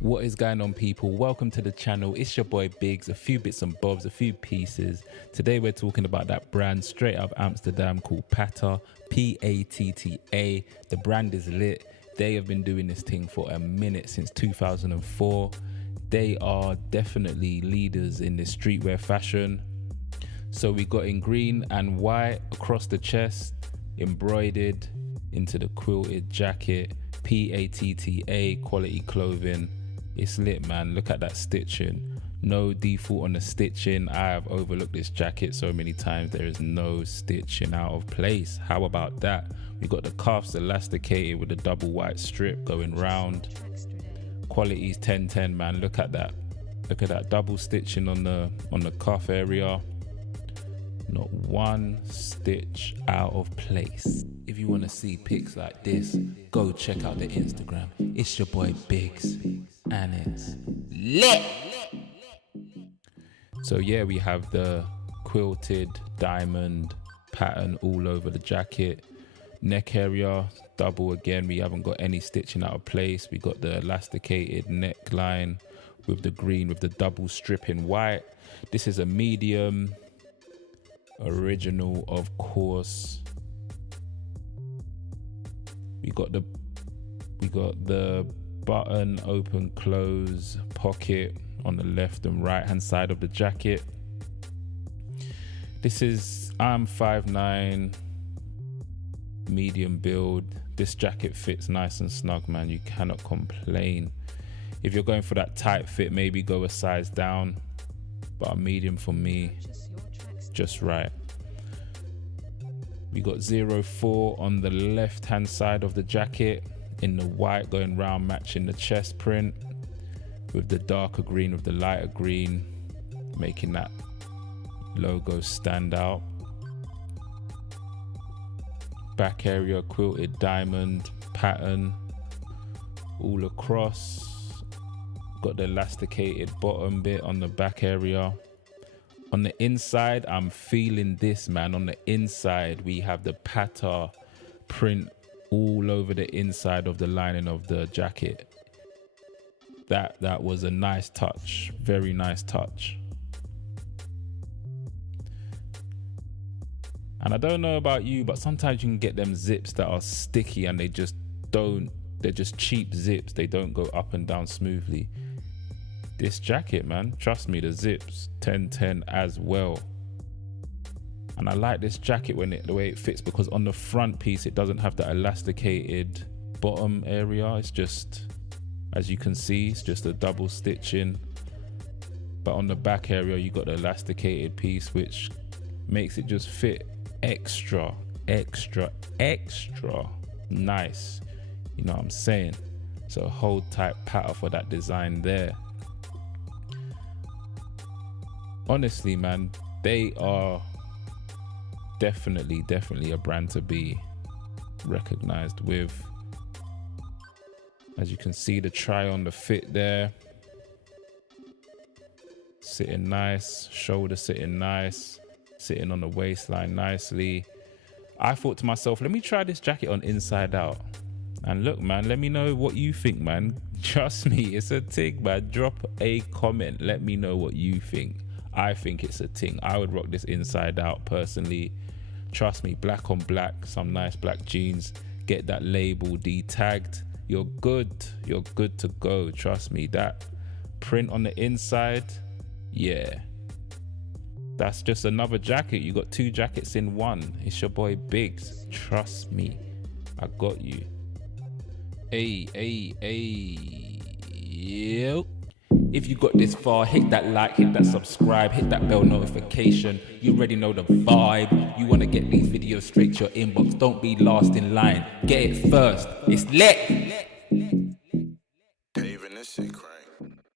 What is going on, people? Welcome to the channel. It's your boy Biggs. A few bits and bobs, a few pieces. Today we're talking about that brand straight out of Amsterdam called Patta, P-A-T-T-A. The brand is lit. They have been doing this thing for a minute, since 2004. They are definitely leaders in this streetwear fashion. So we got in green and white across the chest, embroidered into the quilted jacket. Patta, quality clothing. It's lit, man. Look at that stitching. No default on the stitching. I have overlooked this jacket so many times. There is no stitching out of place. How about that? We got the cuffs elasticated with a double white strip going round. Quality's 10/10, man. Look at that. Look at that double stitching on the cuff area. Not one stitch out of place. If you want to see pics like this, go check out the Instagram. It's your boy Biggs, and it's lit. So yeah, we have the quilted diamond pattern all over the jacket. Neck area, double again. We haven't got any stitching out of place. We got the elasticated neckline with the green, with the double strip in white. This is a medium. Original, of course. We got the button open close pocket on the left and right hand side of the jacket. I'm 5'9", medium build. This jacket fits nice and snug, man. You cannot complain. If you're going for that tight fit, maybe go a size down, but a medium for me, just right. We got 04 on the left hand side of the jacket in the white going round, matching the chest print with the darker green with the lighter green, making that logo stand out. Back area, quilted diamond pattern all across. Got the elasticated bottom bit on the back area. On the inside, I'm feeling this, man. On the inside, we have the Patta print all over the inside of the lining of the jacket. That was a nice touch, very nice touch. And I don't know about you, but sometimes you can get them zips that are sticky and they're just cheap zips. They don't go up and down smoothly. This jacket, man, trust me, the zips 10/10 as well. And I like this jacket the way it fits, because on the front piece it doesn't have that elasticated bottom area. It's just, as you can see, it's just a double stitching. But on the back area you got the elasticated piece, which makes it just fit extra nice. You know what I'm saying? So hold tight pattern for that design there. Honestly, man, they are definitely a brand to be recognized with. As you can see, the try on the fit there, sitting nice, shoulder sitting nice, sitting on the waistline nicely. I thought to myself, let me try this jacket on inside out. And look, man, let me know what you think, man. Trust me, it's a ting, man. Drop a comment, let me know what you think. I think it's a ting. I would rock this inside out personally. Trust me, black on black, some nice black jeans. Get that label D-tagged. You're good to go. Trust me, that print on the inside, yeah. That's just another jacket. You got two jackets in one. It's your boy Biggs. Trust me, I got you. Hey, yo. If you got this far, hit that like, hit that subscribe, hit that bell notification. You already know the vibe. You want to get these videos straight to your inbox. Don't be last in line. Get it first. It's lit.